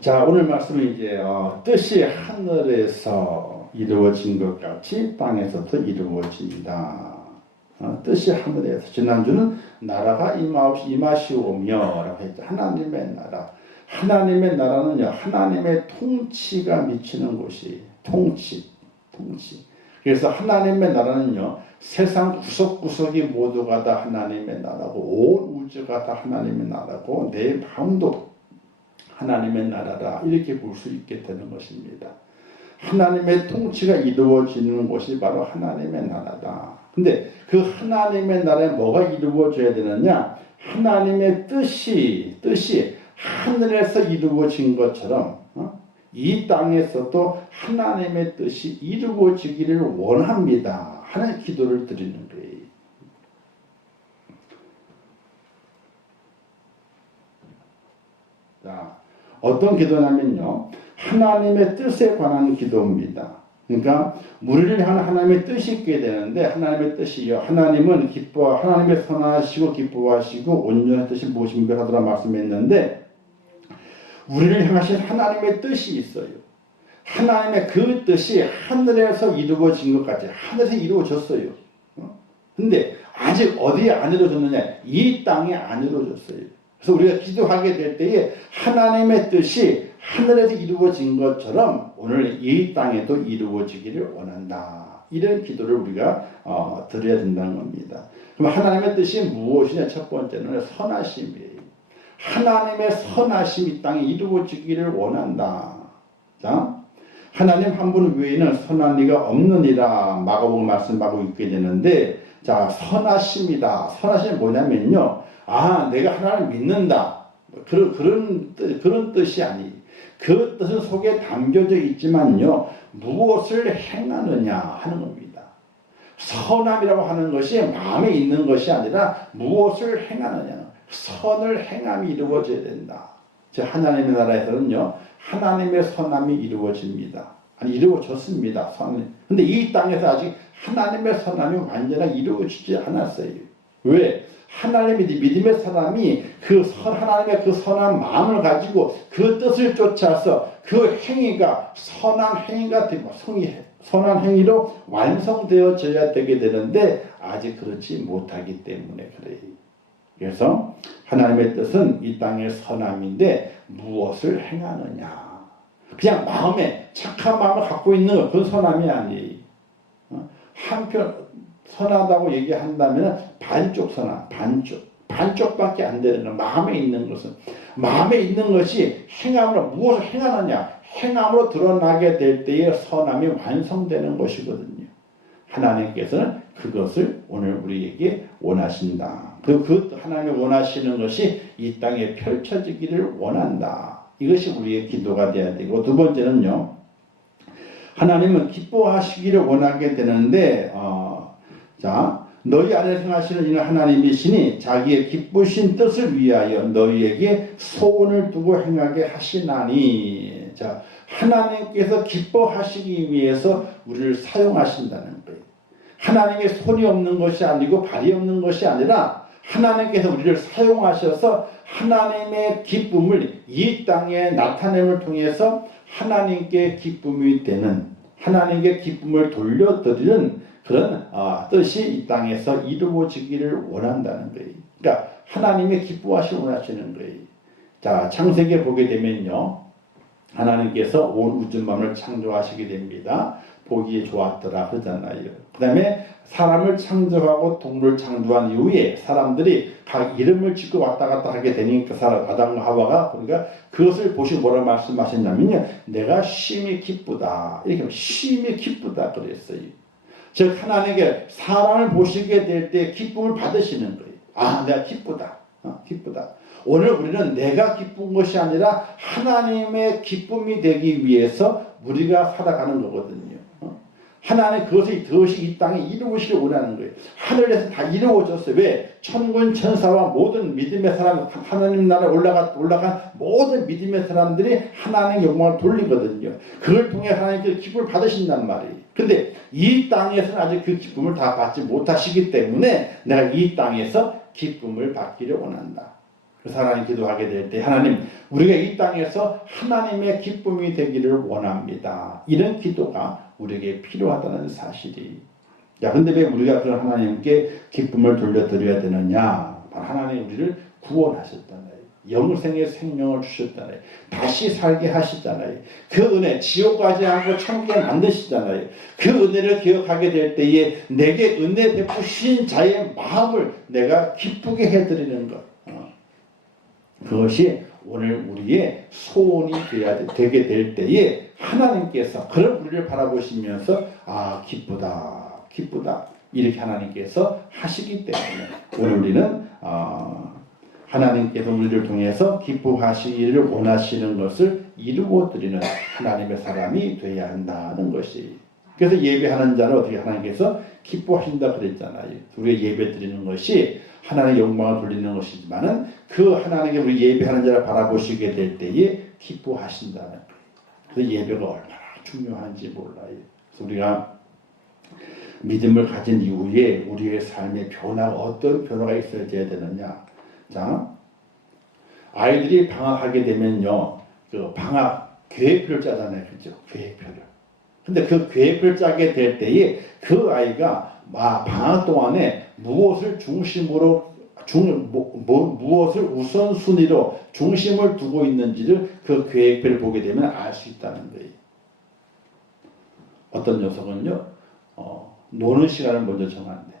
자, 오늘 말씀은 이제 뜻이 하늘에서 이루어진 것 같이 땅에서도 이루어진다. 뜻이 하늘에서. 지난주는 나라가 임하시오며라고 했죠. 하나님의 나라. 하나님의 나라는요, 하나님의 통치가 미치는 곳이 통치. 그래서 하나님의 나라는요, 세상 구석구석이 모두가 다 하나님의 나라고, 온 우주가 다 하나님의 나라고, 내 마음도 하나님의 나라다, 이렇게 볼 수 있게 되는 것입니다. 하나님의 통치가 이루어지는 곳이 바로 하나님의 나라다. 근데 그 하나님의 나라에 뭐가 이루어져야 되느냐? 하나님의 뜻이 하늘에서 이루어진 것처럼 이 땅에서도 하나님의 뜻이 이루어지기를 원합니다 하는 기도를 드리는 거예요. 자, 어떤 기도냐면요, 하나님의 뜻에 관한 기도입니다. 그러니까 우리를 향한 하나님의 뜻이 있게 되는데, 하나님의 뜻이요, 하나님은 하나님의 선하시고 기뻐하시고 온전한 뜻이 무엇인가 하더라 말씀했는데, 우리를 향하신 하나님의 뜻이 있어요. 하나님의 그 뜻이 하늘에서 이루어진 것 같이 하늘에서 이루어졌어요. 근데 아직 어디에 안 이루어졌느냐? 이 땅에 안 이루어졌어요. 그래서 우리가 기도하게 될 때에 하나님의 뜻이 하늘에서 이루어진 것처럼 오늘 이 땅에도 이루어지기를 원한다. 이런 기도를 우리가 드려야 된다는 겁니다. 그럼 하나님의 뜻이 무엇이냐? 첫 번째는 선하심이에요. 하나님의 선하심이 이 땅에 이루어지기를 원한다. 자, 하나님 한 분 외에는 선한 이가 없느니라 마가복음 말씀하고 있게 되는데, 자, 선하심이다. 선하심이 뭐냐면요, 내가 하나님을 믿는다, 그런 뜻이 아니. 그 뜻은 속에 담겨져 있지만요, 무엇을 행하느냐 하는 겁니다. 선함이라고 하는 것이 마음에 있는 것이 아니라 무엇을 행하느냐, 선을 행함이 이루어져야 된다. 즉 하나님의 나라에서는요, 하나님의 선함이 이루어집니다. 아니, 이루어졌습니다. 근데 이 땅에서 아직 하나님의 선함이 완전히 이루어지지 않았어요. 왜? 하나님의 믿음의 사람이 하나님의 그 선한 마음을 가지고 그 뜻을 쫓아서 그 행위가 선한 행위가 되고 선한 행위로 완성되어져야 되게 되는데 아직 그렇지 못하기 때문에 그래요. 그래서 하나님의 뜻은 이 땅의 선함인데 무엇을 행하느냐. 그냥 마음에 착한 마음을 갖고 있는 것, 그건 선함이 아니에요. 한편 선하다고 얘기한다면 반쪽 선함, 반쪽밖에 안 되는 거. 마음에 있는 것이 행함으로 무엇을 행하느냐, 행함으로 드러나게 될 때에 선함이 완성되는 것이거든요. 하나님께서는 그것을 오늘 우리에게 원하신다. 그 하나님이 원하시는 것이 이 땅에 펼쳐지기를 원한다. 이것이 우리의 기도가 되어야 되고, 두 번째는요, 하나님은 기뻐하시기를 원하게 되는데, 자, 너희 안에 행하시는 이는 하나님이시니 자기의 기쁘신 뜻을 위하여 너희에게 소원을 두고 행하게 하시나니. 자, 하나님께서 기뻐하시기 위해서 우리를 사용하신다는 거예요. 하나님의 손이 없는 것이 아니고 발이 없는 것이 아니라 하나님께서 우리를 사용하셔서 하나님의 기쁨을 이 땅에 나타냄을 통해서 하나님께 기쁨이 되는, 하나님께 기쁨을 돌려드리는 그런 뜻이 이 땅에서 이루어지기를 원한다는 거예요. 그러니까 하나님의 기뻐하시길 원하시는 거예요. 자, 창세기에 보게 되면요, 하나님께서 온 우주만을 창조하시게 됩니다. 보기에 좋았더라 그러잖아요. 그 다음에 사람을 창조하고 동물을 창조한 이후에 사람들이 각 이름을 짓고 왔다 갔다 하게 되니까 아담과 하와가, 그러니까 그것을 보시고 뭐라 말씀하셨냐면요, 내가 심히 기쁘다. 이렇게 심히 기쁘다 그랬어요. 즉 하나님께 사람을 보시게 될 때 기쁨을 받으시는 거예요. 내가 기쁘다. 기쁘다. 오늘 우리는 내가 기쁜 것이 아니라 하나님의 기쁨이 되기 위해서 우리가 살아가는 거거든요. 하나님 그것이 이 땅에 이루어지기를 원하는 거예요. 하늘에서 다 이루어졌어요. 왜? 천군 천사와 모든 믿음의 사람, 하나님 나라에 올라간 모든 믿음의 사람들이 하나님의 영광을 돌리거든요. 그걸 통해 하나님께서 기쁨을 받으신단 말이에요. 근데 이 땅에서는 아직 그 기쁨을 다 받지 못하시기 때문에 내가 이 땅에서 기쁨을 받기를 원한다. 그래서 하나님 기도하게 될 때 하나님 우리가 이 땅에서 하나님의 기쁨이 되기를 원합니다. 이런 기도가 우리에게 필요하다는 사실이. 야, 근데 왜 우리가 그런 하나님께 기쁨을 돌려드려야 되느냐? 하나님 우리를 구원하셨잖아요. 영생의 생명을 주셨잖아요. 다시 살게 하시잖아요. 그 은혜, 지옥 가지 않고 천국에 만드시잖아요. 그 은혜를 기억하게 될 때에 내게 은혜 베푸신 자의 마음을 내가 기쁘게 해드리는 것. 그것이 오늘 우리의 소원이 되게 될 때에 하나님께서 그런 우리를 바라보시면서 아 기쁘다 기쁘다 이렇게 하나님께서 하시기 때문에 오늘 우리는 하나님께서 우리를 통해서 기뻐하시기를 원하시는 것을 이루어드리는 하나님의 사람이 되어야 한다는 것이. 그래서 예배하는 자를 어떻게 하나님께서 기뻐하신다 그랬잖아요. 우리가 예배 드리는 것이 하나님의 영광을 돌리는 것이지만은 그 하나님께 우리 예배하는 자를 바라보시게 될 때에 기뻐하신다는 거예요. 그래서 예배가 얼마나 중요한지 몰라요. 그래서 우리가 믿음을 가진 이후에 우리의 삶의 변화가 어떤 변화가 있어야 되느냐. 자, 아이들이 방학하게 되면요, 그 방학 계획표를 짜잖아요, 그죠? 계획표를. 근데 그 계획표를 짜게 될 때에 그 아이가 방학 동안에 무엇을 중심으로 무엇을 우선순위로 중심을 두고 있는지를 그 계획표를 보게 되면 알 수 있다는 거예요. 어떤 녀석은요, 노는 시간을 먼저 정한대.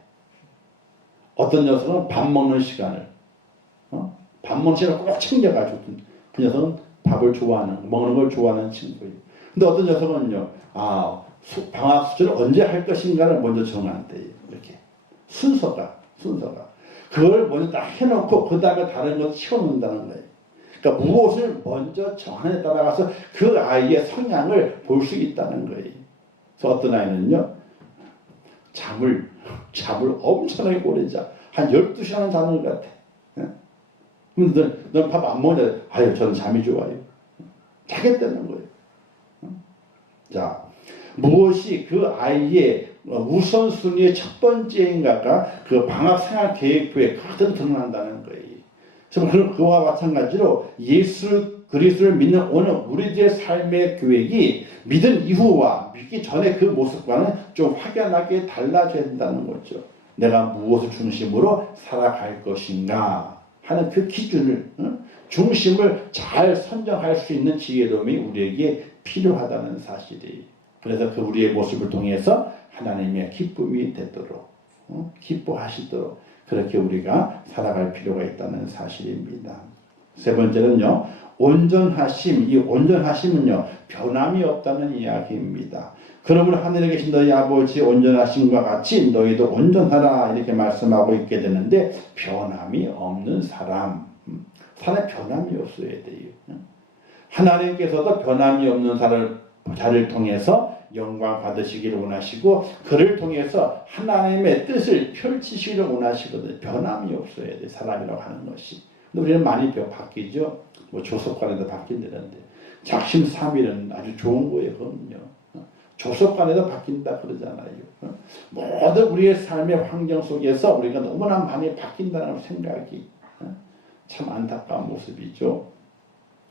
어떤 녀석은 밥 먹는 시간을, 밥 먹는 시간을 꼭 챙겨가지고 그 녀석은 밥을 좋아하는, 먹는 걸 좋아하는 친구예요. 근데 어떤 녀석은요, 방학 수술을 언제 할 것인가를 먼저 정한대요. 이렇게 순서가. 그걸 먼저 딱 해놓고 그 다음에 다른 걸 채워놓는다는 거예요. 그러니까 무엇을 먼저 정하느냐에 따라서 그 아이의 성향을 볼 수 있다는 거예요. 그래서 어떤 아이는요, 잠을 엄청나게 오래 자. 한 12시간은 자는 것 같아. 그럼 넌 밥 안 먹냐? 아유, 저는 잠이 좋아요. 자겠다는 거예요. 자, 무엇이 그 아이의 우선순위의 첫 번째인가가 그 방학 생활 계획표에 가득 드러난다는 거예요. 그래서 그와 마찬가지로 예수 그리스도를 믿는 오늘 우리들의 삶의 계획이 믿은 이후와 믿기 전에 그 모습과는 좀 확연하게 달라져야 된다는 거죠. 내가 무엇을 중심으로 살아갈 것인가 하는 그 기준을, 중심을 잘 선정할 수 있는 지혜로움이 우리에게 필요하다는 사실이. 그래서 그 우리의 모습을 통해서 하나님의 기쁨이 되도록, 기뻐하시도록 그렇게 우리가 살아갈 필요가 있다는 사실입니다. 세 번째는요, 온전하심. 이 온전하심은요, 변함이 없다는 이야기입니다. 그러므로 하늘에 계신 너희 아버지의 온전하심과 같이 너희도 온전하라 이렇게 말씀하고 있게 되는데 변함이 없는 사람, 사람에 변함이 없어야 돼요. 하나님께서도 변함이 없는 자를 통해서 영광 받으시기를 원하시고 그를 통해서 하나님의 뜻을 펼치시기를 원하시거든요. 변함이 없어야 돼, 사람이라고 하는 것이. 근데 우리는 많이 바뀌죠. 뭐 조석관에도 바뀐다는데 작심삼일은 아주 좋은 거예요. 그럼요. 조석관에도 바뀐다 그러잖아요. 모든 우리의 삶의 환경 속에서 우리가 너무나 많이 바뀐다는 생각이 참 안타까운 모습이죠.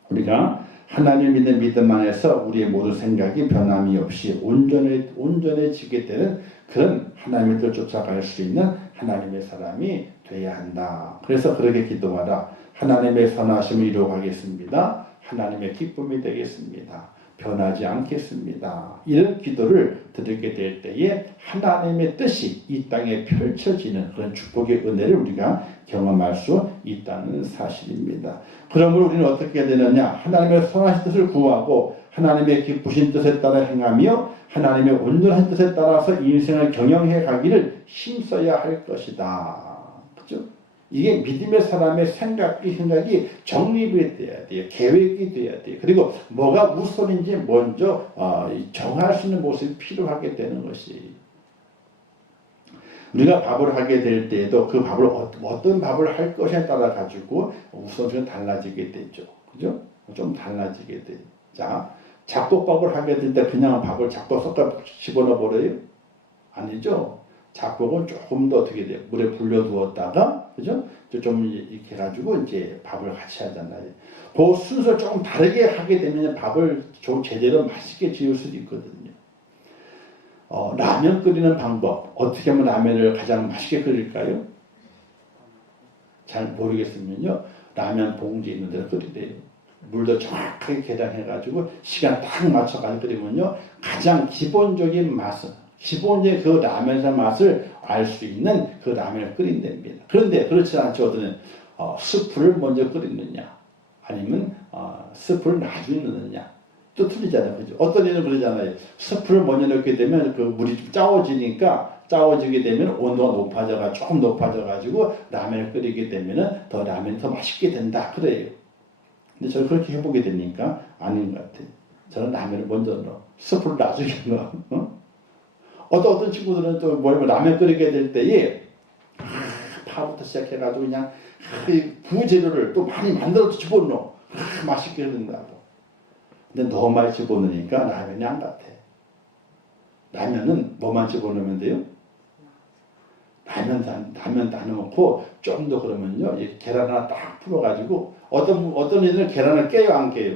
우리가 하나님 믿는 믿음 안에서 우리의 모든 생각이 변함이 없이 온전해지게 되는 그런 하나님을 또 쫓아갈 수 있는 하나님의 사람이 되어야 한다. 그래서 그렇게 기도하라. 하나님의 선하심을 이루어가겠습니다. 하나님의 기쁨이 되겠습니다. 변하지 않겠습니다. 이런 기도를 드리게 될 때에 하나님의 뜻이 이 땅에 펼쳐지는 그런 축복의 은혜를 우리가 경험할 수 있다는 사실입니다. 그러므로 우리는 어떻게 해야 되느냐? 하나님의 선하신 뜻을 구하고 하나님의 기쁘신 뜻에 따라 행하며 하나님의 온전한 뜻에 따라서 인생을 경영해 가기를 힘써야 할 것이다. 그죠? 이게 믿음의 사람의 생각이 정립이 돼야 돼요. 계획이 돼야 돼요. 그리고 뭐가 우선인지 먼저 정할 수 있는 모습이 필요하게 되는 것이. 우리가 밥을 하게 될 때에도 그 밥을 어떤 밥을 할 것에 따라 가지고 우선순위가 달라지게 되죠. 그죠? 좀 달라지게 돼요. 자, 잡곡밥을 하게 될 때 그냥 밥을 잡곡 섞어 집어넣어 버려요? 아니죠. 잡곡은 조금 더 어떻게 돼요? 물에 불려두었다가, 그죠? 좀 이렇게 해가지고 이제 밥을 같이 하잖아요. 그 순서를 조금 다르게 하게 되면 밥을 좀 제대로 맛있게 지을 수도 있거든요. 라면 끓이는 방법, 어떻게 하면 라면을 가장 맛있게 끓일까요? 잘 모르겠으면요, 라면 봉지 있는 데로 끓이래요. 물도 정확하게 계량해가지고 시간 딱 맞춰가지고 끓이면요, 가장 기본적인 맛은, 기본적인 그 라면의 맛을 알 수 있는 그 라면을 끓인답니다. 그런데 그렇지 않죠. 어떤 스프를 먼저 끓이느냐, 아니면 스프를 나중에 넣느냐, 또 틀리잖아요. 그죠? 어떤 이는 그러잖아요. 스프를 먼저 넣게 되면 그 물이 좀 짜워지게 되면 온도가 조금 높아져가지고 라면을 끓이게 되면은 더 라면이 더 맛있게 된다. 그래요. 근데 저는 그렇게 해보게 되니까 아닌 것 같아요. 저는 라면을 먼저 넣어. 스프를 나중에 넣어. 어떤 친구들은 또 뭐냐면 라면 끓이게 될 때에 파부터 시작해가지고 그냥 부재료를 또 많이 만들어서 집어넣어. 맛있게 된다고. 근데 너무 많이 집어넣으니까 라면이 안 같아. 라면은 뭐만 집어넣으면 돼요? 라면 다 넣고 좀 더 그러면요, 계란 하나 딱 풀어가지고 어떤 이들은 계란을 깨요, 안 깨요?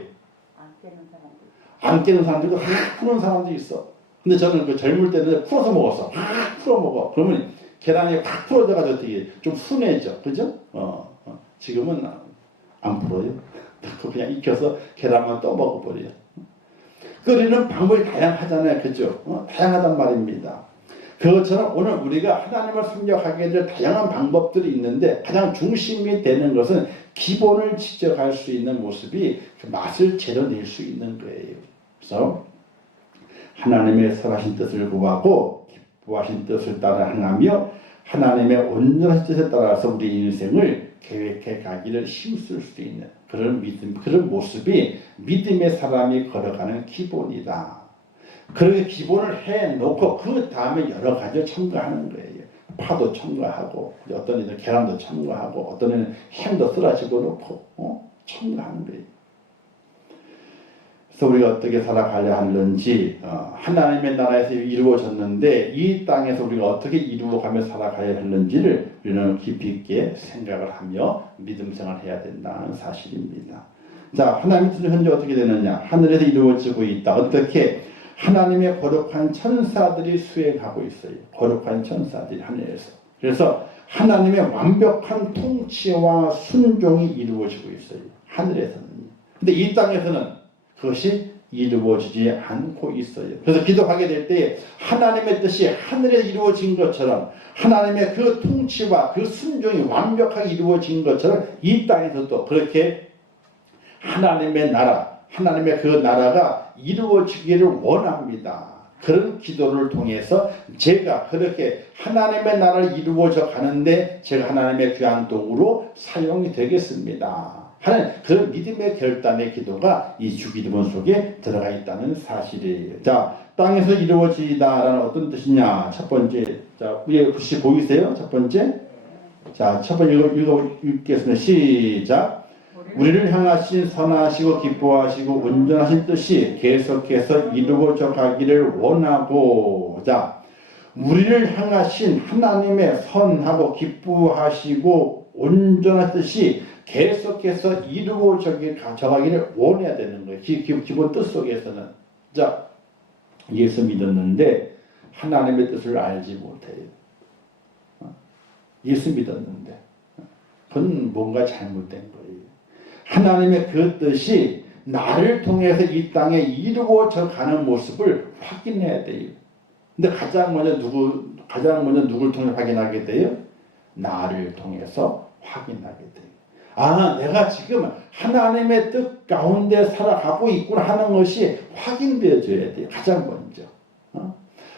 안 깨는 사람도 있고 확 푸는 사람도 있어. 근데 저는 그 젊을 때는 풀어서 먹었어. 확 풀어 먹어. 그러면 계란이 확 풀어져가지고 어떻게 좀 순해져, 그죠? 지금은 안 풀어요. 그냥 익혀서 계란만 떠 먹어버려요. 끓이는 방법이 다양하잖아요, 그죠? 다양하단 말입니다. 그것처럼 오늘 우리가 하나님을 섭렵하게 될 다양한 방법들이 있는데 가장 중심이 되는 것은 기본을 지켜갈 수 있는 모습이 그 맛을 재려낼 수 있는 거예요. 그래서 하나님의 선하신 뜻을 구하고 기뻐하신 뜻을 따라 행하며 하나님의 온전한 뜻에 따라서 우리 인생을 계획해 가기를 힘쓸 수 있는 그런 믿음, 그런 모습이 믿음의 사람이 걸어가는 기본이다. 그렇게 기본을 해놓고 그 다음에 여러 가지를 첨가하는 거예요. 파도 첨가하고 어떤 이는 계란도 첨가하고 어떤 이는 햄도 썰어 집어넣고 첨가하는 거예요. 그래서 우리가 어떻게 살아가려 하는지 하나님의 나라에서 이루어졌는데 이 땅에서 우리가 어떻게 이루어가며 살아가야 하는지를 우리는 깊이 있게 생각을 하며 믿음 생활을 해야 된다는 사실입니다. 자, 하나님의 뜻은 현재 어떻게 되느냐? 하늘에서 이루어지고 있다. 어떻게? 하나님의 거룩한 천사들이 수행하고 있어요. 거룩한 천사들이 하늘에서. 그래서 하나님의 완벽한 통치와 순종이 이루어지고 있어요. 하늘에서는. 근데 이 땅에서는 그것이 이루어지지 않고 있어요. 그래서 기도하게 될 때 하나님의 뜻이 하늘에 이루어진 것처럼 하나님의 그 통치와 그 순종이 완벽하게 이루어진 것처럼 이 땅에서도 그렇게 하나님의 나라, 하나님의 그 나라가 이루어지기를 원합니다. 그런 기도를 통해서 제가 그렇게 하나님의 나라를 이루어져 가는데 제가 하나님의 귀한 도구로 사용이 되겠습니다 하는 그런 믿음의 결단의 기도가 이 주기도문 속에 들어가 있다는 사실이에요. 자, 땅에서 이루어지다라는 어떤 뜻이냐? 첫 번째, 자, 위에 글씨 보이세요? 첫 번째, 자, 첫 번째 읽겠습니다. 시작. 우리를 향하신 선하시고 기뻐하시고 온전하신 뜻이 계속해서 이루어져 가기를 원하고, 자, 우리를 향하신 하나님의 선하고 기뻐하시고 온전한 뜻이 계속해서 이루어져 가기를 원해야 되는 거예요. 기본 뜻 속에서는. 자, 예수 믿었는데 하나님의 뜻을 알지 못해요. 예수 믿었는데 그건 뭔가 잘못된 거예요. 하나님의 그 뜻이 나를 통해서 이 땅에 이루어져 가는 모습을 확인해야 돼요. 근데 가장 먼저 누굴 통해 확인하게 돼요? 나를 통해서 확인하게 돼요. 아, 내가 지금 하나님의 뜻 가운데 살아가고 있구나 하는 것이 확인되어져야 돼요. 가장 먼저.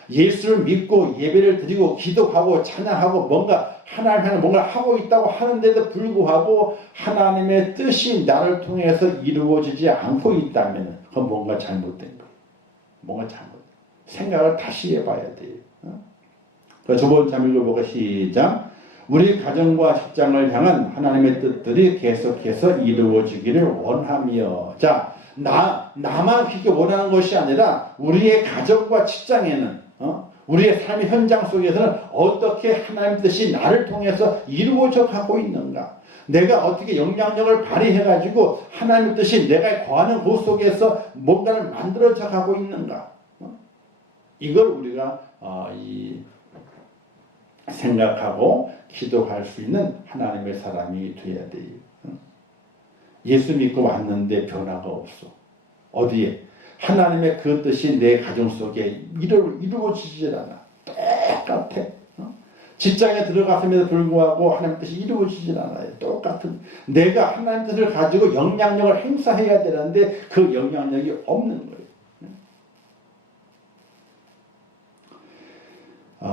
예수를 믿고 예배를 드리고 기도하고 찬양하고 뭔가 하나님 뭔가 하고 있다고 하는데도 불구하고 하나님의 뜻이 나를 통해서 이루어지지 않고 있다면 그건 뭔가 잘못된 거예요. 뭔가 생각을 다시 해봐야 돼요. 두 번째 한번 읽어보고 시작. 우리 가정과 직장을 향한 하나님의 뜻들이 계속해서 이루어지기를 원하며. 자, 나만 그렇게 원하는 것이 아니라 우리의 가정과 직장에는 우리의 삶의 현장 속에서는 어떻게 하나님 뜻이 나를 통해서 이루어져 가고 있는가? 내가 어떻게 영향력을 발휘해가지고 하나님의 뜻이 내가 거하는 곳 속에서 뭔가를 만들어져 가고 있는가? 이걸 우리가 생각하고 기도할 수 있는 하나님의 사람이 되어야 돼요. 예수 믿고 왔는데 변화가 없어. 어디에? 하나님의 그 뜻이 내 가정 속에 이루어지질 않아. 똑같아. 직장에 들어갔음에도 불구하고 하나님의 뜻이 이루어지질 않아요. 똑같은. 내가 하나님의 뜻을 가지고 영향력을 행사해야 되는데 그 영향력이 없는 거예요.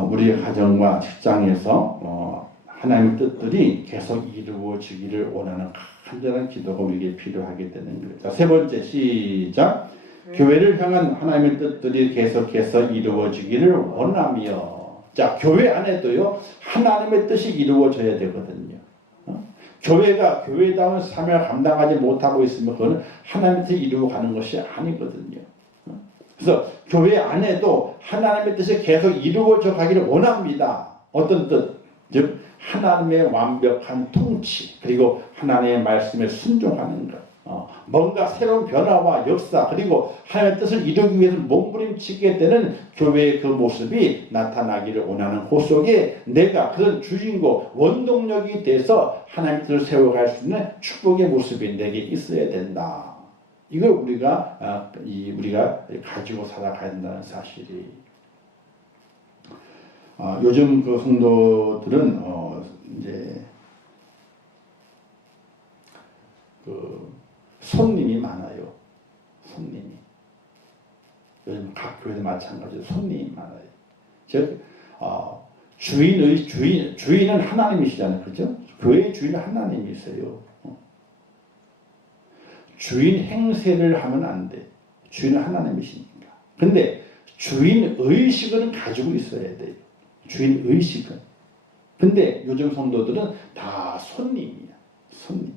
우리 가정과 직장에서 하나님의 뜻들이 계속 이루어지기를 원하는 간절한 기도가 우리에게 필요하게 되는 거예요. 자, 세 번째 시작. 교회를 향한 하나님의 뜻들이 계속해서 이루어지기를 원하며. 자, 교회 안에도요 하나님의 뜻이 이루어져야 되거든요. 교회가 교회다운 사명을 감당하지 못하고 있으면 그거는 하나님의 뜻이 이루어가는 것이 아니거든요. 그래서 교회 안에도 하나님의 뜻이 계속 이루어져 가기를 원합니다. 어떤 뜻? 즉 하나님의 완벽한 통치 그리고 하나님의 말씀에 순종하는 것. 뭔가 새로운 변화와 역사 그리고 하나님의 뜻을 이루기 위해서 몸부림치게 되는 교회의 그 모습이 나타나기를 원하는 그 속에 내가 그런 주인공 원동력이 돼서 하나님의 뜻을 세워갈 수 있는 축복의 모습이 내게 있어야 된다. 이걸 우리가 가지고 살아가야 된다는 사실이. 요즘 그 성도들은 이제 그 손님이 많아요. 손님이. 요즘 각 교회도 마찬가지로 손님이 많아요. 즉 주인은 하나님이시잖아요. 그죠? 교회의 주인은 하나님이세요. 주인 행세를 하면 안 돼. 주인은 하나님이시니까. 근데 주인 의식은 가지고 있어야 돼요. 주인 의식은. 근데 요즘 성도들은 다 손님이야. 손님.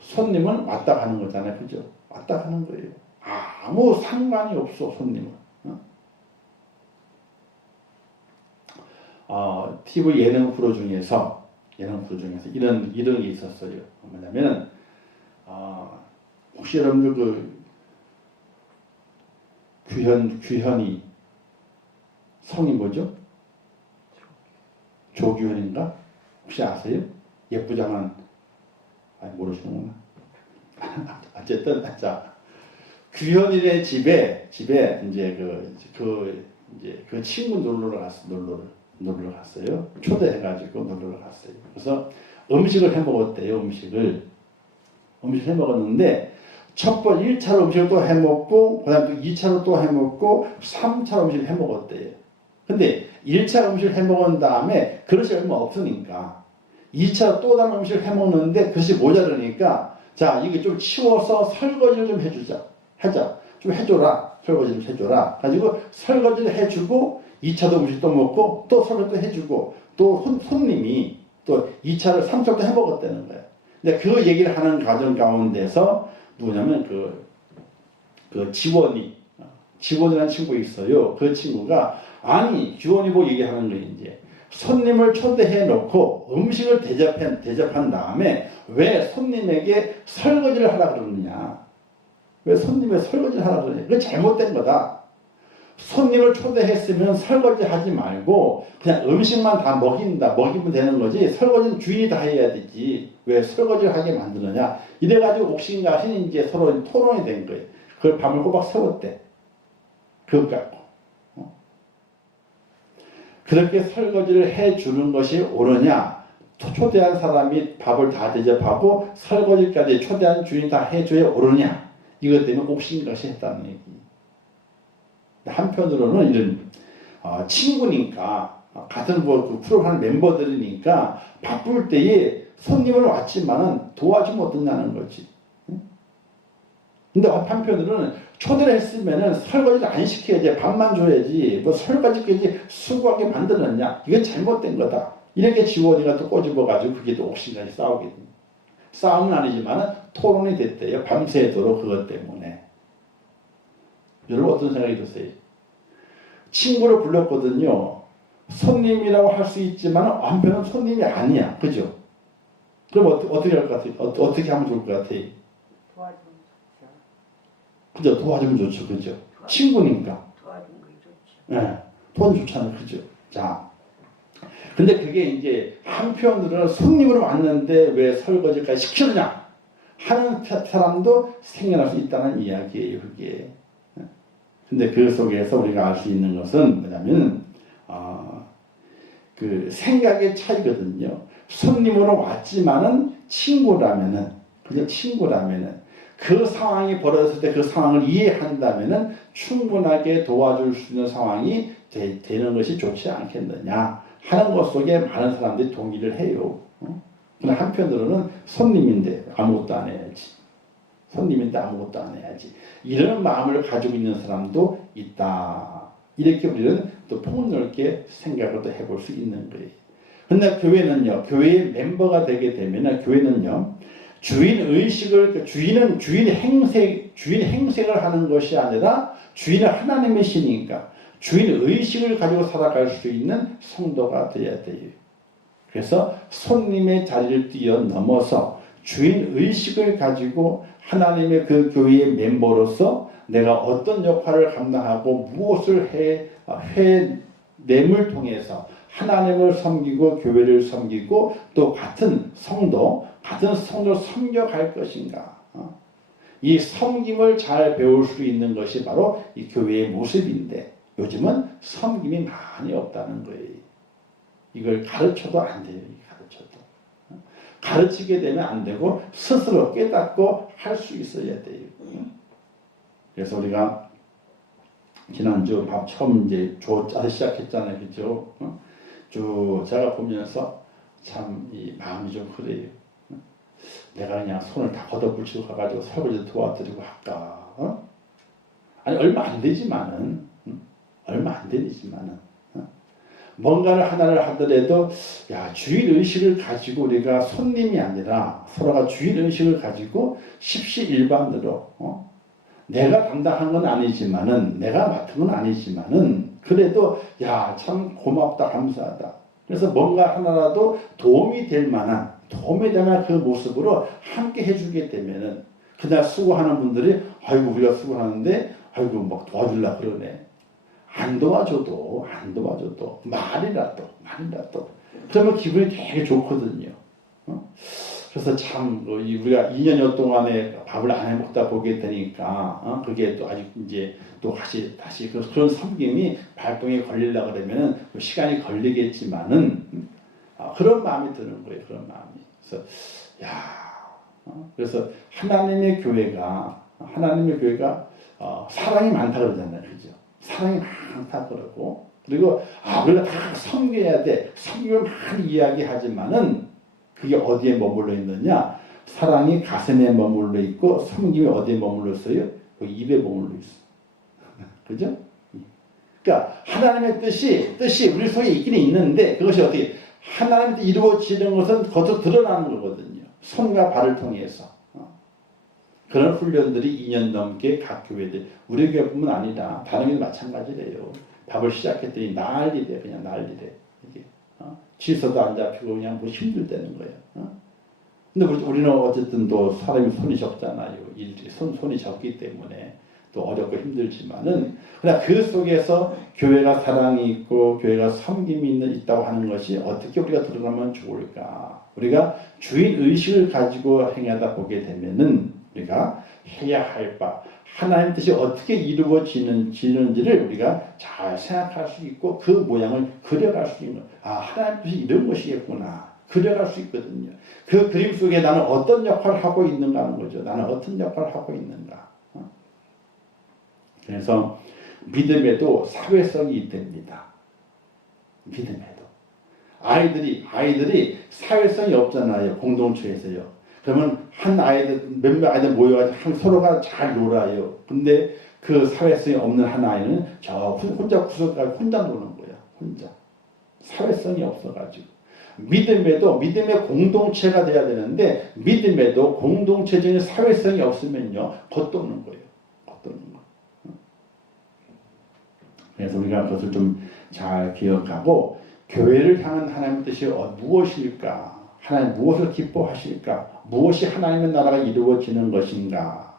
손님은 왔다 가는 거잖아요. 그죠? 왔다 가는 거예요. 아무 상관이 없어, 손님은. TV 예능 프로 중에서 이런 게 있었어요. 뭐냐면은, 혹시 여러분들 규현이 성이 뭐죠? 조규현인가? 혹시 아세요? 예쁘장한, 모르시는구나. 어쨌든, 자, 규현이네 집에 이제 그 친구 놀러 갔어요. 초대해가지고 놀러 갔어요. 그래서 음식을 해 먹었대요. 음식을 해 먹었는데, 1차로 음식을 또 해 먹고, 그 다음에 또 2차로 또 해 먹고, 3차로 음식을 해 먹었대요. 근데 1차 음식을 해 먹은 다음에 그릇이 얼마 없으니까, 2차로 또 다른 음식을 해 먹는데 그릇이 모자르니까, 자, 이거 좀 치워서 설거지를 좀 하자. 좀 해줘라. 설거지를 해줘라. 가지고 설거지를 해주고, 2차도 음식 또 먹고, 또 설거지도 해주고, 또 손님이 또 2차를 3차도 해 먹었다는 거예요. 근데 그 얘기를 하는 과정 가운데서 누구냐면 그 지원이라는 친구 있어요. 그 친구가 지원이 뭐 얘기하는 거예요. 이제 손님을 초대해 놓고 음식을 대접한 다음에 왜 손님에게 설거지를 하라 그러느냐? 왜 손님의 설거지를 하라 그러냐? 그건 잘못된 거다. 손님을 초대했으면 설거지 하지 말고 그냥 음식만 다 먹이면 되는 거지 설거지는 주인이 다 해야 되지 왜 설거지를 하게 만드느냐 이래가지고 옥신각신 이제 서로 토론이 된 거예요. 그걸 밤을 꼬박 세웠대. 그것 갖고 그렇게 설거지를 해주는 것이 옳으냐? 초대한 사람이 밥을 다 대접하고 설거지까지 초대한 주인이 다 해줘야 옳으냐? 이것 때문에 옥신각신 했다는 얘기. 한편으로는 이런 친구니까 같은 그 프로그램 멤버들이니까 바쁠 때에 손님을 왔지만은 도와주면 어떠냐는 거지. 근데 한편으로는 초대를 했으면은 설거지를 안 시켜야지 밥만 줘야지 뭐 설거지까지 수고하게 만들었냐 이건 잘못된 거다. 이렇게 지원이가 또 꼬집어가지고 그게 또 옥신각이 싸우게 됩니다. 싸움은 아니지만은 토론이 됐대요. 밤새도록 그것 때문에. 여러분 어떤 생각이 드세요? 친구를 불렀거든요. 손님이라고 할 수 있지만 한편은 손님이 아니야. 그죠? 그럼 어떻게 할 것 같아요? 어떻게 하면 좋을 것 같아요? 도와주면 좋죠. 그죠? 도와주면 좋죠. 그죠? 친구니까. 도와주는 게 좋죠. 예. 돈 좋잖아요. 그죠? 자. 근데 그게 이제 한편으로는 손님으로 왔는데 왜 설거지까지 시키느냐 하는 사람도 생겨날 수 있다는 이야기예요. 그게. 근데 그 속에서 우리가 알 수 있는 것은 뭐냐면 그 생각의 차이거든요. 손님으로 왔지만은 친구라면은 그냥 친구라면은 그 상황이 벌어졌을 때 그 상황을 이해한다면은 충분하게 도와줄 수 있는 상황이 되는 것이 좋지 않겠느냐 하는 것 속에 많은 사람들이 동의를 해요. 그러나 한편으로는 손님인데 아무것도 안 해야지. 손님인데 아무것도 안 해야지. 이런 마음을 가지고 있는 사람도 있다. 이렇게 우리는 또 폭넓게 생각을 또 해볼 수 있는 거예요. 근데 교회는요, 교회의 멤버가 되게 되면은 교회는요, 주인의 행색을 하는 것이 아니라 주인은 하나님이시니까 주인 의식을 가지고 살아갈 수 있는 성도가 되어야 돼요. 그래서 손님의 자리를 뛰어넘어서 주인 의식을 가지고 하나님의 그 교회의 멤버로서 내가 어떤 역할을 감당하고 무엇을 해냄을 통해서 하나님을 섬기고 교회를 섬기고 또 같은 성도를 섬겨갈 것인가. 이 섬김을 잘 배울 수 있는 것이 바로 이 교회의 모습인데 요즘은 섬김이 많이 없다는 거예요. 이걸 가르쳐도 안 돼요. 가르치게 되면 안 되고 스스로 깨닫고 할 수 있어야 돼요. 그래서 우리가 지난주 밥 처음 이제 조짜서 시작했잖아요. 그죠? 쭉 제가 보면서 참 이 마음이 좀 그래요. 내가 그냥 손을 다 걷어붙이고 가가지고 설거지 도와드리고 할까? 아니 얼마 안 되지만은 뭔가를 하나를 하더라도 주인 의식을 가지고 우리가 손님이 아니라 서로가 주인 의식을 가지고 십시일반으로 내가 담당한 건 아니지만은 내가 맡은 건 아니지만은 그래도 참 고맙다 감사하다. 그래서 뭔가 하나라도 도움이 될 만한 그 모습으로 함께 해주게 되면은 그날 수고하는 분들이 아이고 우리가 수고하는데 아이고 막 도와주려고 그러네. 안 도와줘도 말이라도 그러면 기분이 되게 좋거든요. 그래서 참 우리가 2년여 동안에 밥을 안 해먹다 보게 되니까 그게 또 아직 이제 또 다시 그런 섬김이 발동에 걸리려고 그러면은 시간이 걸리겠지만은 그런 마음이 드는 거예요. 그런 마음이. 그래서 하나님의 교회가 사랑이 많다 그러잖아요. 그죠? 사랑이 많다 그러고 그리고 우리가 다 섬겨야 돼. 섬김을 많이 이야기하지만은 그게 어디에 머물러 있느냐? 사랑이 가슴에 머물러 있고 섬김이 어디에 머물러 있어요? 그 입에 머물러 있어. 그죠? 그러니까 하나님의 뜻이 우리 속에 있기는 있는데 그것이 어떻게 하나님께 이루어지는 것은 겉으로 드러나는 거거든요. 손과 발을 통해서. 그런 훈련들이 2년 넘게 각 교회들, 우리 교회뿐만 아니라 다른 교회도 마찬가지래요. 밥을 시작했더니 난리래, 그냥 난리래. 이게 질서도 안 잡히고 그냥 뭐 힘들다는 거예요. 근데 우리는 어쨌든 또 사람이 손이 적잖아요. 일들이 손이 적기 때문에 또 어렵고 힘들지만은 그러나 그 속에서 교회가 사랑이 있고 교회가 섬김이 있다고 하는 것이 어떻게 우리가 드러나면 좋을까? 우리가 주인 의식을 가지고 행하다 보게 되면은 우리가 해야 할 바, 하나님 뜻이 어떻게 이루어지는지를 우리가 잘 생각할 수 있고 그 모양을 그려갈 수 있는 하나님 뜻이 이런 것이겠구나 그려갈 수 있거든요. 그 그림 속에 나는 어떤 역할을 하고 있는가 하는 거죠. 나는 어떤 역할을 하고 있는가. 그래서 믿음에도 사회성이 있답니다. 믿음에도 아이들이 사회성이 없잖아요. 공동체에서요. 그러면 몇몇 아이들 모여가지고 서로가 잘 놀아요. 근데 그 사회성이 없는 한 아이는 혼자 구석까지 혼자 노는 거야. 혼자. 사회성이 없어가지고. 믿음의 공동체가 돼야 되는데 믿음에도 공동체적인 사회성이 없으면요. 겉도는 거예요. 겉도는 거. 그래서 우리가 그것을 좀 잘 기억하고 교회를 향한 하나님의 뜻이 무엇일까? 하나님 무엇을 기뻐하실까? 무엇이 하나님의 나라가 이루어지는 것인가?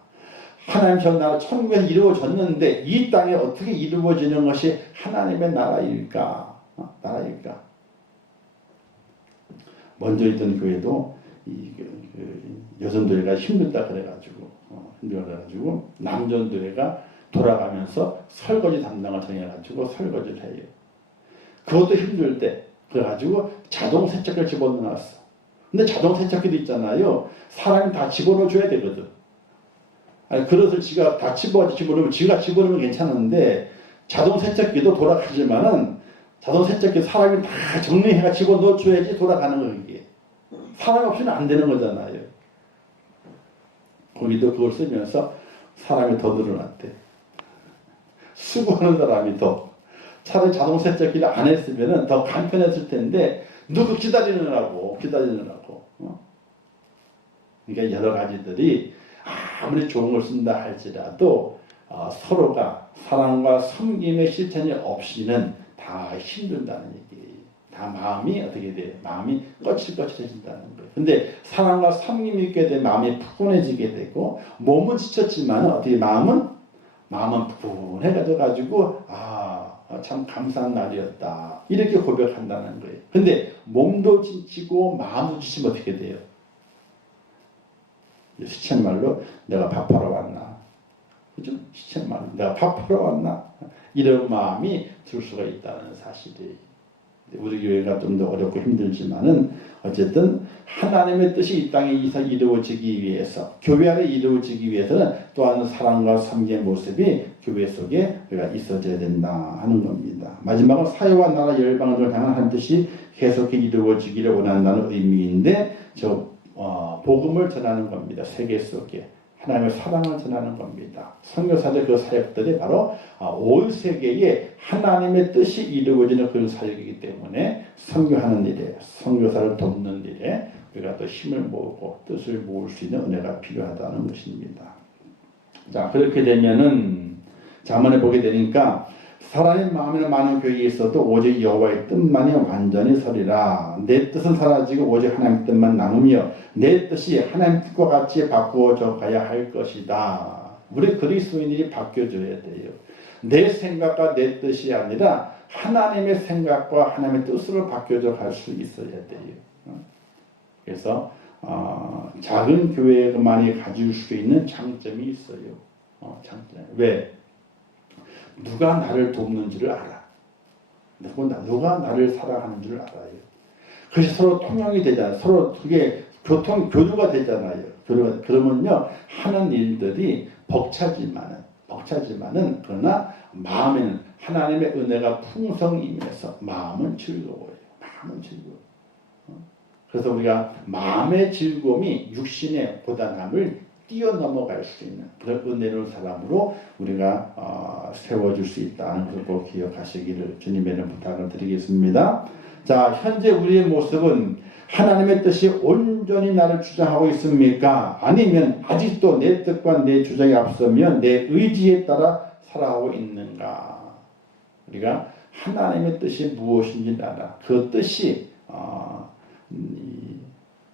하나님 저 나라 천국에 이루어졌는데 이 땅에 어떻게 이루어지는 것이 하나님의 나라일까? 나라일까? 먼저 있던 교회도 여전도회가 힘들다 그래가지고 남전도회가 돌아가면서 설거지 담당을 정해가지고 설거지를 해요. 그것도 힘들 때 그래가지고 자동 세척기를 집어넣어놨어. 근데 자동 세척기도 있잖아요. 사람이 다 집어넣어줘야 되거든. 아니, 그릇을 지가 다 집어넣으면 지가 집어넣으면 괜찮은데 자동 세척기도 돌아가지만은 자동 세척기 사람이 다 정리해가 집어넣어줘야지 돌아가는 거예요. 이게. 사람이 없이는 안 되는 거잖아요. 거기도 그걸 쓰면서 사람이 더 늘어났대. 수고하는 사람이 더. 차라리 자동 세척기를 안 했으면 더 간편했을 텐데 누구 기다리느라고. 그러니까 여러 가지들이 아무리 좋은 걸 쓴다 할지라도 서로가 사랑과 섬김의 실천이 없이는 다 힘든다는 얘기예요. 다 마음이 어떻게 돼요? 마음이 거칠거칠해진다는 거예요. 근데 사랑과 섬김이 있게 되면 마음이 푸근해지게 되고 몸은 지쳤지만 어떻게 마음은 푸근해가지고 참 감사한 날이었다. 이렇게 고백한다는 거예요. 근데 몸도 지치고 마음도 지치면 어떻게 돼요? 시쳇말로 내가 밥하러 왔나? 그죠? 시쳇말로 내가 밥하러 왔나? 이런 마음이 들 수가 있다는 사실이. 우리 교회가 좀 더 어렵고 힘들지만은 어쨌든 하나님의 뜻이 이 땅에 이루어지기 위해서 교회 안에 이루어지기 위해서는 또한 사랑과 섬기의 모습이 교회 속에 우리가 있어져야 된다 하는 겁니다. 마지막은 사회와 나라 열방을 향한 하나님의 뜻이 계속해 이루어지기를 원한다는 의미인데 복음을 전하는 겁니다. 세계 속에 하나님의 사랑을 전하는 겁니다. 선교사들 그 사역들이 바로 온 세계에 하나님의 뜻이 이루어지는 그런 사역이기 때문에 선교하는 일에 선교사를 돕는 일에 우리가 또 힘을 모으고 뜻을 모을 수 있는 은혜가 필요하다는 것입니다. 자, 그렇게 되면은 자문해 보게 되니까 사람의 마음에는 많은 교회에 있어도 오직 여호와의 뜻만이 완전히 서리라. 내 뜻은 사라지고 오직 하나님의 뜻만 남으며 내 뜻이 하나님의 뜻과 같이 바꾸어져 가야 할 것이다. 우리 그리스도인들이 바뀌어져야 돼요. 내 생각과 내 뜻이 아니라 하나님의 생각과 하나님의 뜻으로 바뀌어져 갈 수 있어야 돼요. 그래서 작은 교회만이 가질 수 있는 장점이 있어요. 장점. 왜? 누가 나를 돕는지를 알아. 누가 나를 사랑하는 줄 알아요. 그래서 서로 통용이 되잖아요. 서로 그게 교류가 되잖아요. 그러면요, 하는 일들이 벅차지만은 그러나 마음에는 하나님의 은혜가 풍성임에서 마음은 즐거워요. 그래서 우리가 마음의 즐거움이 육신의 고단함을 뛰어넘어갈 수 있는 그런 은혜로운 사람으로 우리가 세워줄 수 있다는 것을 꼭 기억하시기를 주님의 부탁을 드리겠습니다. 자, 현재 우리의 모습은 하나님의 뜻이 온전히 나를 주장하고 있습니까? 아니면 아직도 내 뜻과 내 주장이 앞서면 내 의지에 따라 살아가고 있는가? 우리가 하나님의 뜻이 무엇인지 알아. 그 뜻이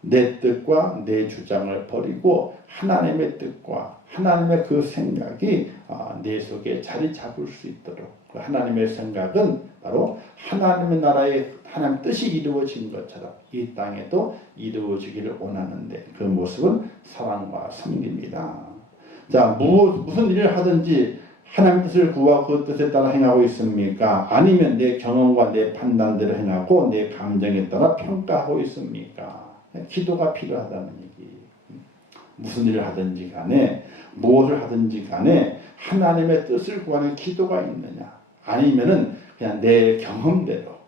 내 뜻과 내 주장을 버리고 하나님의 뜻과 하나님의 그 생각이 내 속에 자리 잡을 수 있도록 그 하나님의 생각은 바로 하나님의 나라의 하나님 뜻이 이루어진 것처럼 이 땅에도 이루어지기를 원하는데 그 모습은 사랑과 섬깁니다. 자, 무슨 일을 하든지 하나님의 뜻을 구하고 그 뜻에 따라 행하고 있습니까? 아니면 내 경험과 내 판단대로 행하고 내 감정에 따라 평가하고 있습니까? 기도가 필요하다는 얘기. 무슨 일을 하든지 간에 무엇을 하든지 간에 하나님의 뜻을 구하는 기도가 있느냐? 아니면은 그냥 내 경험대로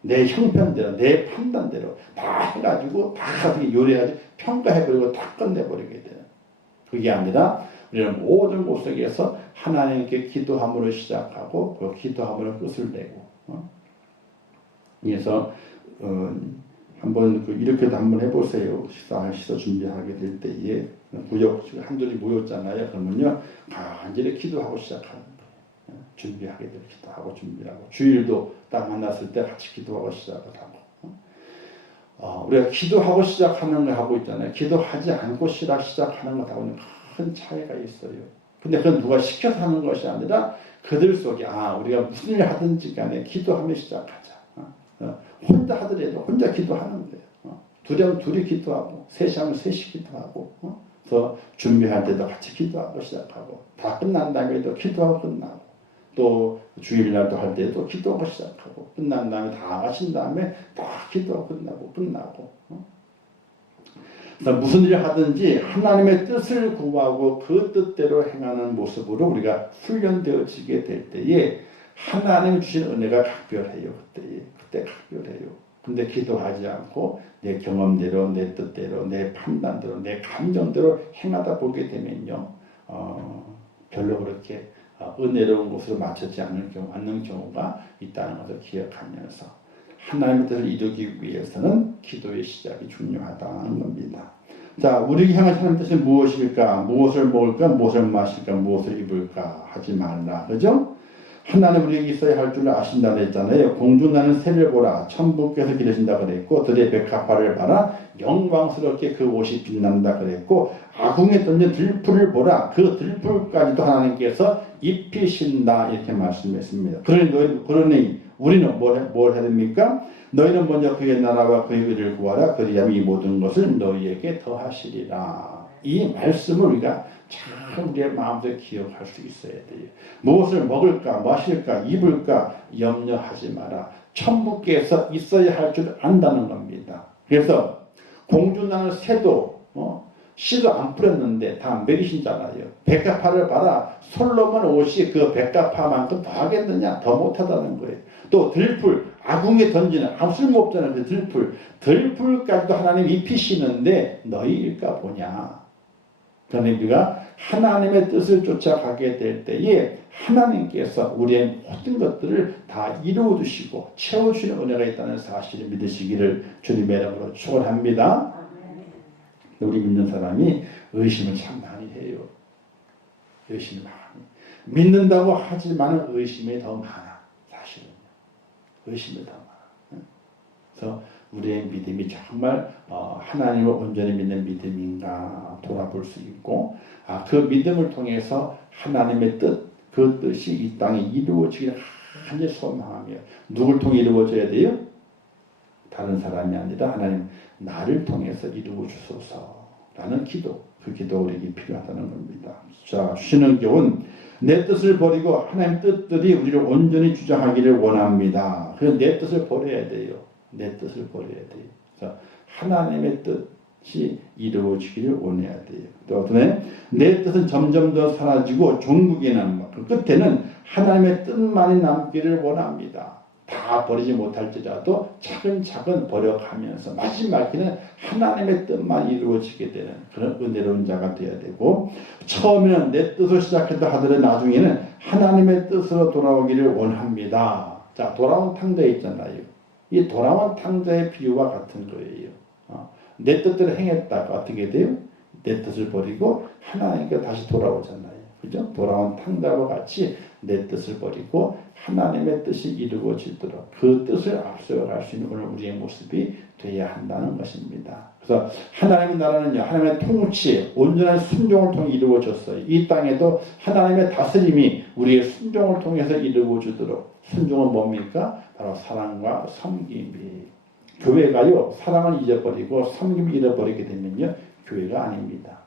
내 형편대로 내 판단대로 다 해가지고 다 요리해가지고 평가해버리고 다 끝내버리게 되는 그게 아니라 우리는 모든 곳 속에서 하나님께 기도함으로 시작하고 그 구기도함으로 끝을 내고 그래서 한번 이렇게도 한번 해보세요. 식사 준비하게 될 때에 구역 한둘이 모였잖아요. 그러면요 간절히 기도하고 시작하는 거예요. 준비하게 될 기도하고 준비하고 주일도 딱 만났을 때 같이 기도하고 시작을 하고 우리가 기도하고 시작하는 거 하고 있잖아요. 기도하지 않고 시작하는 것하고는 큰 차이가 있어요. 근데 그건 누가 시켜서 하는 것이 아니라 그들 속에 우리가 무슨 일 하든지 간에 기도하며 시작하자. 혼자 하더라도 혼자 기도하는 거예요. 둘이 하면 둘이 기도하고 셋이 하면 셋이 기도하고 그래서 준비할 때도 같이 기도하고 시작하고 다 끝난 다음에도 기도하고 끝나고 또 주일날도 할 때도 기도하고 시작하고 끝난 다음에 다 하신 다음에 다 기도하고 끝나고 그래서 무슨 일을 하든지 하나님의 뜻을 구하고 그 뜻대로 행하는 모습으로 우리가 훈련되어지게 될 때에 하나님이 주신 은혜가 각별해요. 그때 각별해요. 근데 기도하지 않고 내 경험대로 내 뜻대로 내 판단대로 내 감정대로 행하다 보게 되면요 별로 그렇게 은혜로운 곳으로 맞춰지 않는 경우가 있다는 것을 기억하면서 하나님의 뜻을 이루기 위해서는 기도의 시작이 중요하다는 겁니다. 자, 우리에게 향한 하나님의 뜻은 무엇일까? 무엇을 먹을까? 무엇을 마실까? 무엇을 입을까? 하지 말라. 그죠? 하나님 우리에게 있어야 할 줄 아신다 그랬잖아요. 공중나는 새를 보라. 천부께서 기르신다 그랬고 들의 백합화를 봐라. 영광스럽게 그 옷이 빛난다 그랬고 아궁에 던진 들풀을 보라. 그 들풀까지도 하나님께서 입히신다 이렇게 말씀했습니다. 그러니 우리는 뭘 해야 됩니까? 너희는 먼저 그의 나라와 그의 의를 구하라. 그리하면 이 모든 것을 너희에게 더하시리라. 이 말씀을 우리가 참 우리의 마음속에 기억할 수 있어야 돼요. 무엇을 먹을까 마실까 입을까 염려하지 마라. 천부께서 있어야 할 줄 안다는 겁니다. 그래서 공주나는 새도 씨도 안 뿌렸는데 다 먹이신잖아요. 백합화를 봐라. 솔로몬 옷이 그 백합화만큼 더 하겠느냐? 더 못하다는 거예요. 또 들풀, 아궁에 던지는 아무 쓸모없잖아요. 그 들풀까지도 하나님 입히시는데 너희 일까 보냐. 그러니 우리가 하나님의 뜻을 쫓아가게 될 때에 하나님께서 우리의 모든 것들을 다 이루어주시고 채워주시는 은혜가 있다는 사실을 믿으시기를 주님의 이름으로 축원합니다. 우리 믿는 사람이 의심을 참 많이 해요. 의심을 많이. 믿는다고 하지만 의심이 더 많아. 사실은. 의심이 더 많아. 그래서 우리의 믿음이 정말 하나님을 온전히 믿는 믿음인가 돌아볼 수 있고 그 믿음을 통해서 하나님의 뜻, 그 뜻이 이 땅에 이루어지기를 간절히 소망하며 누굴 통해 이루어져야 돼요? 다른 사람이 아니라 하나님 나를 통해서 이루어 주소서라는 기도, 그 기도 우리에게 필요하다는 겁니다. 자, 쉬는 교훈 내 뜻을 버리고 하나님 뜻들이 우리를 온전히 주장하기를 원합니다. 그래서 내 뜻을 버려야 돼요. 내 뜻을 버려야 돼요. 그래서 하나님의 뜻이 이루어지기를 원해야 돼요. 또 어떤 내 뜻은 점점 더 사라지고 종국에는 그 끝에는 하나님의 뜻만이 남기를 원합니다. 다 버리지 못할지라도 차근차근 버려가면서 마지막에는 하나님의 뜻만 이루어지게 되는 그런 은혜로운 자가 되어야 되고 처음에는 내 뜻으로 시작했다 하더라도 나중에는 하나님의 뜻으로 돌아오기를 원합니다. 자, 돌아온 탕자에 있잖아요. 이 돌아온 탕자의 비유와 같은 거예요. 내 뜻대로 행했다가 어떻게 돼요? 내 뜻을 버리고 하나님께 다시 돌아오잖아요. 그죠? 돌아온 탕자와 같이 내 뜻을 버리고 하나님의 뜻이 이루어지도록 그 뜻을 앞서갈 수 있는 오늘 우리의 모습이 되어야 한다는 것입니다. 그래서 하나님의 나라는요, 하나님의 통치, 온전한 순종을 통해 이루어졌어요. 이 땅에도 하나님의 다스림이 우리의 순종을 통해서 이루어지도록 순종은 뭡니까? 바로 사랑과 섬김이. 교회가요, 사랑을 잊어버리고 섬김을 잃어버리게 되면요, 교회가 아닙니다.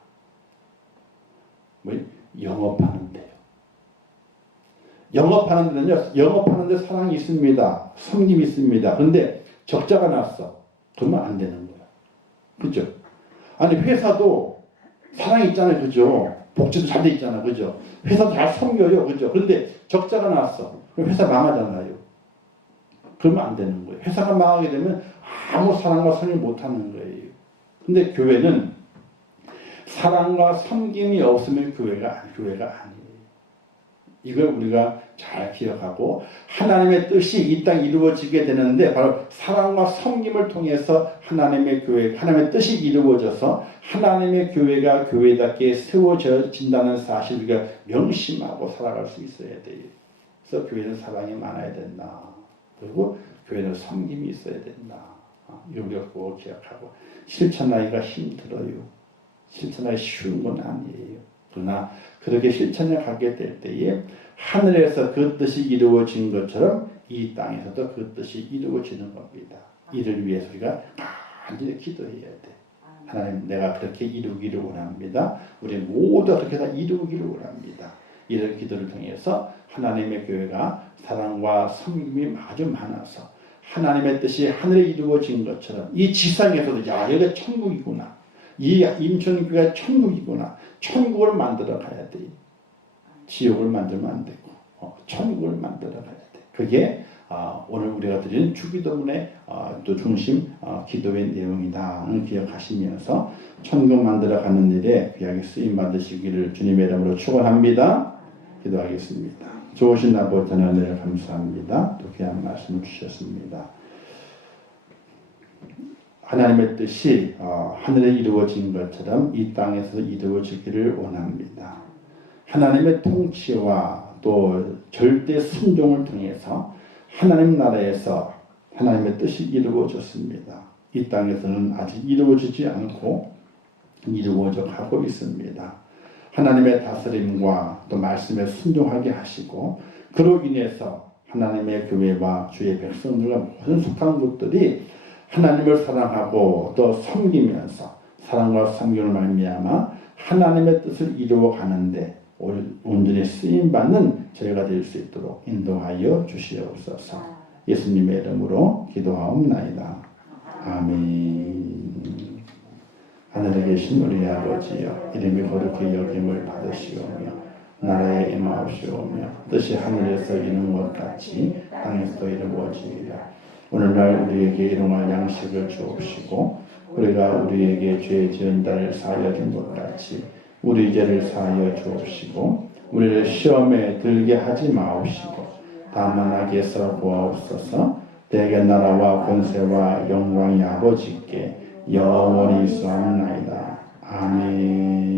영업하는데요. 영업하는 데는요, 영업하는데 사랑이 있습니다. 섬김이 있습니다. 그런데 적자가 났어. 그러면 안 되는 거야. 그죠? 아니, 회사도 사랑이 있잖아요. 그죠? 복지도 잘 돼 있잖아요. 그죠? 회사도 잘 섬겨요. 그죠? 그런데 적자가 났어. 그럼 회사 망하잖아요. 그러면 안 되는 거예요. 회사가 망하게 되면 아무 사랑과 섬김을 못 하는 거예요. 근데 교회는 사랑과 섬김이 없으면 교회가 아니에요. 이걸 우리가 잘 기억하고 하나님의 뜻이 이 땅에 이루어지게 되는데 바로 사랑과 섬김을 통해서 하나님의 교회, 하나님의 뜻이 이루어져서 하나님의 교회가 교회답게 세워진다는 사실 우리가 명심하고 살아갈 수 있어야 돼요. 그래서 교회는 사랑이 많아야 된다. 그리고 교회는 섬김이 있어야 된다. 이걸 우리가 꼭 기억하고 실천하기가 힘들어요. 실천하기 쉬운 건 아니에요. 그러나 그렇게 실천에 가게 될 때에 하늘에서 그 뜻이 이루어진 것처럼 이 땅에서도 그 뜻이 이루어지는 겁니다. 이를 위해서 우리가 간절히 기도해야 돼. 하나님, 내가 그렇게 이루기를 원합니다. 우리 모두 그렇게 다 이루기를 원합니다. 이런 기도를 통해서 하나님의 교회가 사랑과 섬김이 아주 많아서 하나님의 뜻이 하늘에 이루어진 것처럼 이 지상에서도 야, 여기가 천국이구나. 이 임천교회가 천국이구나. 천국을 만들어 가야 돼. 지옥을 만들면 안 되고 천국을 만들어 가야 돼. 그게 오늘 우리가 드린 주기도문의 또 중심 기도의 내용이다. 기억하시면서 천국 만들어 가는 일에 귀하게 쓰임 받으시기를 주님의 이름으로 축원합니다. 기도하겠습니다. 좋으신 아버지 하나님 감사합니다. 또 귀한 말씀을 주셨습니다. 하나님의 뜻이 하늘에 이루어진 것처럼 이 땅에서 이루어지기를 원합니다. 하나님의 통치와 또 절대 순종을 통해서 하나님 나라에서 하나님의 뜻이 이루어졌습니다. 이 땅에서는 아직 이루어지지 않고 이루어져 가고 있습니다. 하나님의 다스림과 또 말씀에 순종하게 하시고 그로 인해서 하나님의 교회와 주의 백성들과 모든 속한 것들이 하나님을 사랑하고 또 섬기면서 사랑과 섬김을 말미암아 하나님의 뜻을 이루어 가는데 온전히 쓰임받는 저희가 될 수 있도록 인도하여 주시옵소서. 예수님의 이름으로 기도하옵나이다. 아멘. 하늘에 계신 우리 아버지여, 이름이 거룩히 여김을 받으시오며 나라에 임하옵시오며 뜻이 하늘에서 이룬 것 같이 땅에서도 이루어지리라. 오늘날 우리에게 일용할 양식을 주옵시고 우리가 우리에게 죄 지은 자를 사하여 준 것 같이 우리 죄를 사하여 주옵시고 우리를 시험에 들게 하지 마옵시고 다만 악에서 구하옵소서. 대개 나라와 권세와 영광이 아버지께 영원히 있사옵나이다. 아멘.